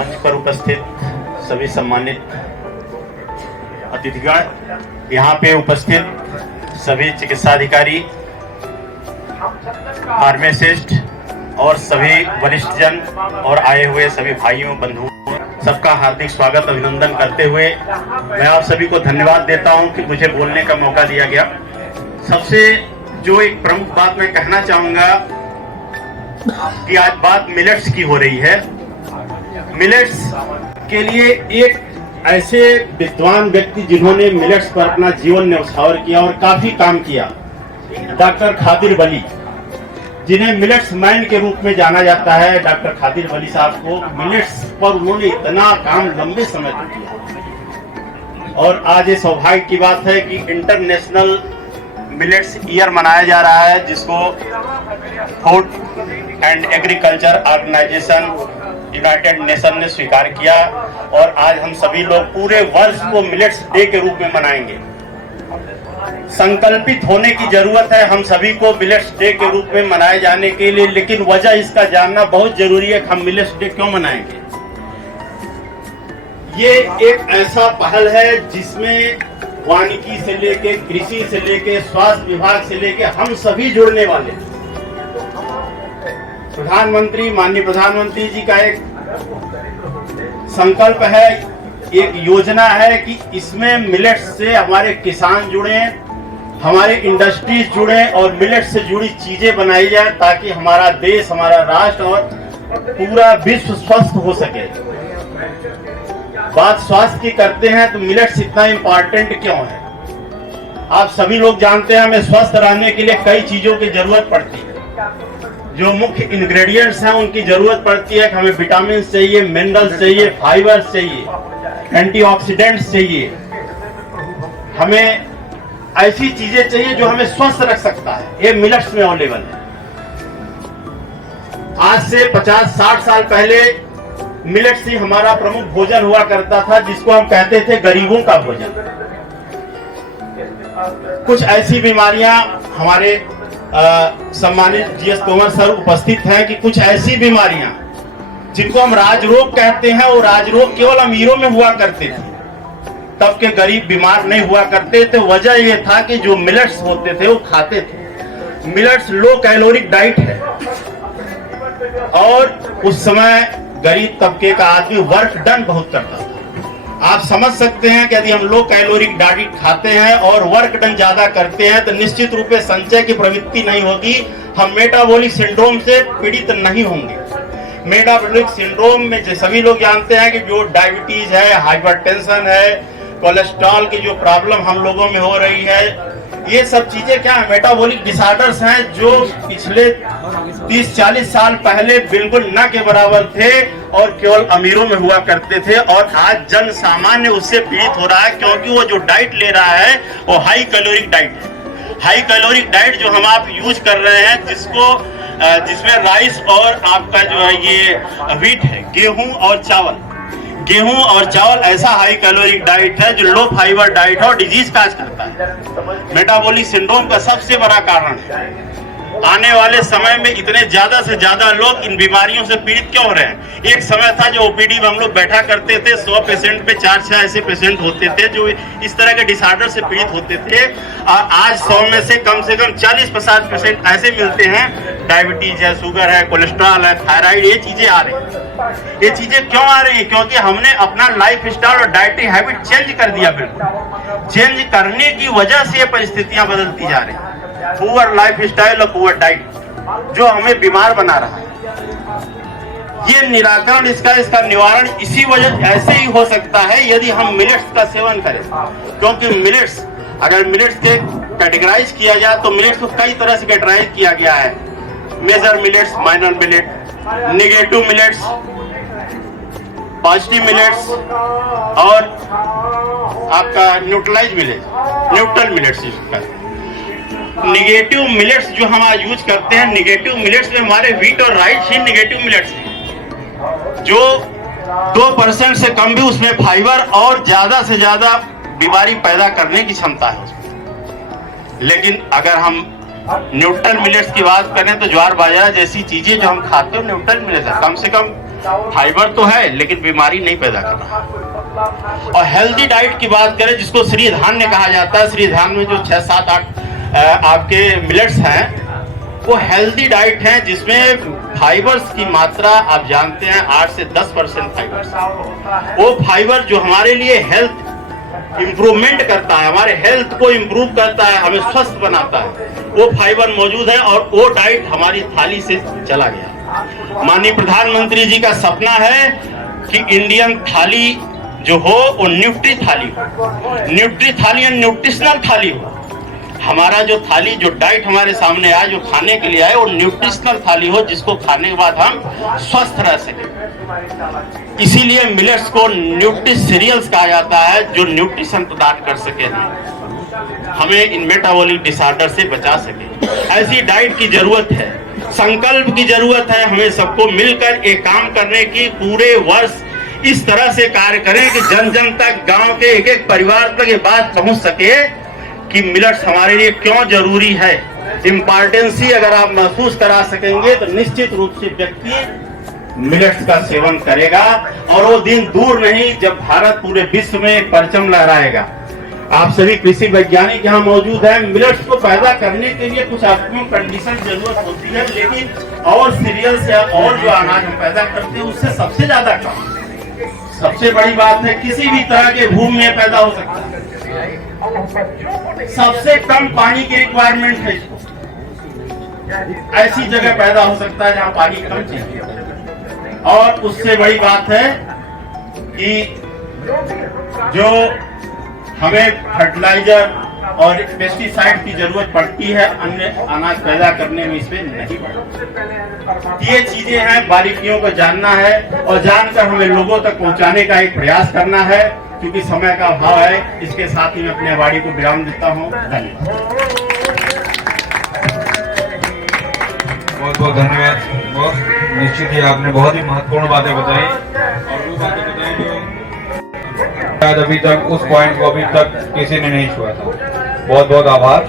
मंच पर उपस्थित सभी सम्मानित अतिथिगण, यहाँ पे उपस्थित सभी चिकित्साधिकारी, फार्मासिस्ट और सभी वरिष्ठ जन और आए हुए सभी भाइयों बंधुओं, सबका हार्दिक स्वागत अभिनंदन करते हुए मैं आप सभी को धन्यवाद देता हूं कि मुझे बोलने का मौका दिया गया। सबसे जो एक प्रमुख बात मैं कहना चाहूंगा कि आज बात मिलेट्स की हो रही है। मिलेट्स के लिए एक ऐसे विद्वान व्यक्ति जिन्होंने मिलेट्स पर अपना जीवन न्यौछावर किया और काफी काम किया, डॉक्टर खादिर वली, जिन्हें मिलेट्स मैन के रूप में जाना जाता है। डॉक्टर खादिर वली साहब को मिलेट्स पर उन्होंने इतना काम लंबे समय तक किया और आज ये सौभाग्य की बात है कि इंटरनेशनल मिलेट्स ईयर मनाया जा रहा है, जिसको Food and Agriculture Organization United Nation ने स्वीकार किया और आज हम सभी लोग पूरे वर्ष को मिलेट्स डे के रूप में मनाएंगे। संकल्पित होने की जरूरत है हम सभी को मिलेट्स डे के रूप में मनाए जाने के लिए, लेकिन वजह इसका जानना बहुत जरूरी है कि हम मिलेट्स डे क्यों मनाएंगे। ये एक ऐसा पहल है जिसमें वानिकी से लेके, कृषि से लेके, स्वास्थ्य विभाग से लेके हम सभी जुड़ने वाले। प्रधानमंत्री, माननीय प्रधानमंत्री जी का एक संकल्प है, एक योजना है कि इसमें मिलेट्स से हमारे किसान जुड़े, हमारे इंडस्ट्रीज जुड़े और मिलेट्स से जुड़ी चीजें बनाई जाए ताकि हमारा देश, हमारा राष्ट्र और पूरा विश्व स्वस्थ हो सके। बात स्वास्थ्य की करते हैं तो मिलेट्स इतना इम्पोर्टेंट क्यों है? आप सभी लोग जानते हैं हमें स्वस्थ रहने के लिए कई चीजों की जरूरत पड़ती है। जो मुख्य इंग्रेडिएंट्स हैं उनकी जरूरत पड़ती है कि हमें विटामिन चाहिए, मिनरल्स चाहिए, फाइबर चाहिए, एंटीऑक्सीडेंट्स चाहिए, हमें ऐसी चीजें चाहिए जो हमें स्वस्थ रख सकता है। ये मिलेट्स में अवेलेबल है। आज से 50-60 साल पहले मिलेट्स ही हमारा प्रमुख भोजन हुआ करता था, जिसको हम कहते थे गरीबों का भोजन। कुछ ऐसी बीमारियां हमारे सम्मानित जीएस तोमर सर उपस्थित हैं कि कुछ ऐसी बीमारियां जिनको हम राजरोग कहते हैं, वो राजरोग केवल अमीरों में हुआ करते थे, तब के गरीब बीमार नहीं हुआ करते थे। वजह ये था कि जो मिलेट्स होते थे वो खाते थे। मिलेट्स लो कैलोरिक डाइट है और उस समय गरीब तबके का आदमी वर्क डन बहुत करता था। आप समझ सकते हैं कि यदि हम लो कैलोरिक डाइट खाते हैं और वर्क डन ज्यादा करते हैं तो निश्चित रूप से संचय की प्रवृत्ति नहीं होगी, हम मेटाबॉलिक सिंड्रोम से पीड़ित नहीं होंगे। मेटाबॉलिक सिंड्रोम में जो सभी लोग जानते हैं कि जो डायबिटीज है, हाइपरटेंशन है, कोलेस्ट्रॉल की जो प्रॉब्लम हम लोगों में हो रही है, ये सब चीजें क्या है? मेटाबॉलिक डिसऑर्डर्स हैं जो पिछले 30-40 साल पहले बिल्कुल न के बराबर थे और केवल अमीरों में हुआ करते थे और आज जन सामान्य उससे पीड़ित हो रहा है, क्योंकि वो जो डाइट ले रहा है वो हाई कैलोरिक डाइट है। हाई कैलोरिक डाइट जो हम आप यूज कर रहे हैं, जिसमें राइस और आपका जो है ये व्हीट है, गेहूं और चावल ऐसा हाई कैलोरिक डाइट है जो लो फाइबर डाइट है और डिजीज काज करता है। मेटाबॉलिक सिंड्रोम का सबसे बड़ा कारण है। आने वाले समय में इतने ज्यादा से ज्यादा लोग इन बीमारियों से पीड़ित क्यों हो रहे हैं? एक समय था जो ओपीडी में हम लोग बैठा करते थे, 100 पेशेंट पे 4-6 ऐसे पेशेंट होते थे जो इस तरह के डिसऑर्डर से पीड़ित होते थे, और आज 100 में से कम 40-50 पेशेंट ऐसे मिलते हैं, डायबिटीज है, शुगर है, कोलेस्ट्रॉल है, थायराइड, ये चीजें आ रही हैं। ये चीजें क्यों आ रही है? क्योंकि हमने अपना लाइफ स्टाइल और डाइटिंग हैबिट चेंज कर दिया। बिल्कुल चेंज करने की वजह से ये परिस्थितियां बदलती जा रही है। पुअर लाइफ स्टाइल और पुअर डाइट जो हमें बीमार बना रहा है, ये निराकरण, इसका निवारण इसी वजह ऐसे ही हो सकता है यदि हम मिलेट्स का सेवन करें। क्योंकि मिलेट्स, अगर मिलेट्स के कैटेगराइज किया जाए तो मिलेट्स को कई तरह से कैटेगराइज किया गया है। Major millets, minor millet, negative millets, positive millets और आपका neutralise millet, neutral millets. Negative millets जो हम आज यूज करते हैं, निगेटिव मिलेट्स में हमारे व्हीट और राइस ही निगेटिव मिलेट्स हैं, जो 2% से कम भी उसमें फाइबर और ज्यादा से ज्यादा बीमारी पैदा करने की क्षमता है। लेकिन अगर हम न्यूट्रल मिलेट्स की बात करें तो ज्वार बाजरा जैसी चीजें जो हम खाते हैं न्यूट्रल मिलेट्स है। कम से कम फाइबर तो है लेकिन बीमारी नहीं पैदा कर रहा। और हेल्दी डाइट की बात करें, जिसको श्री धान्य कहा जाता है, श्री धान्य में जो 6, 7, 8 आपके मिलेट्स हैं, वो हेल्दी डाइट है जिसमें फाइबर्स की मात्रा आप जानते हैं 8 से 10% फाइबर। वो फाइबर जो हमारे लिए हेल्थ इंप्रूवमेंट करता है, हमारे हेल्थ को इंप्रूव करता है, हमें स्वस्थ बनाता है, वो फाइबर मौजूद है और वो डाइट हमारी थाली से चला गया। माननीय प्रधानमंत्री जी का सपना है कि इंडियन थाली जो हो वो न्यूट्री थाली हो, न्यूट्री थाली या न्यूट्रिशनल थाली हो। हमारा जो थाली, जो डाइट हमारे सामने आए, जो खाने के लिए आए, वो न्यूट्रिशनल थाली हो, जिसको खाने के बाद हम स्वस्थ रह सकें। इसीलिए मिलेट्स को न्यूट्री सीरियल्स कहा जाता है, जो न्यूट्रिशन प्रदान कर सके, हमें इन मेटाबॉलिक डिसऑर्डर से बचा सके। ऐसी डाइट की जरूरत है, संकल्प की जरूरत है। हमें सबको मिलकर एक काम करने की, पूरे वर्ष इस तरह से कार्य करें कि जन जन तक, गांव के एक एक परिवार तक ये बात पहुंच सके कि मिलेट्स हमारे लिए क्यों जरूरी है। इम्पोर्टेंसी अगर आप महसूस करा सकेंगे तो निश्चित रूप से व्यक्ति मिलेट्स का सेवन करेगा, और वो दिन दूर नहीं जब भारत पूरे विश्व में एक परचम लहराएगा। आप सभी कृषि वैज्ञानिक यहाँ मौजूद हैं। मिलेट्स को पैदा करने के लिए कुछ आपको कंडीशन जरूरत होती है, लेकिन और सीरियल्स या और जो अनाज हम पैदा करते हैं उससे सबसे ज्यादा कम। सबसे बड़ी बात है, किसी भी तरह के भूमि में पैदा हो सकता है, सबसे कम पानी की रिक्वायरमेंट है इसको। ऐसी जगह पैदा हो सकता है जहां पानी कम चाहिए। और उससे बड़ी बात है कि जो हमें फर्टिलाइजर और पेस्टिसाइड की जरूरत पड़ती है अन्य अनाज पैदा करने में, इसमें नहीं पड़ती। ये चीजें हैं, बारीकियों को जानना है और जानकर हमें लोगों तक पहुंचाने का एक प्रयास करना है, क्योंकि समय का अभाव है। इसके साथ ही मैं अपने वाणी को विराम देता हूँ। धन्यवाद। बहुत बहुत धन्यवाद। बहुत निश्चित ही आपने बहुत ही महत्वपूर्ण बातें बताई, और वो बातें बताई जो शायद अभी तक उस पॉइंट को अभी तक किसी ने नहीं छुआ था। बहुत बहुत आभार।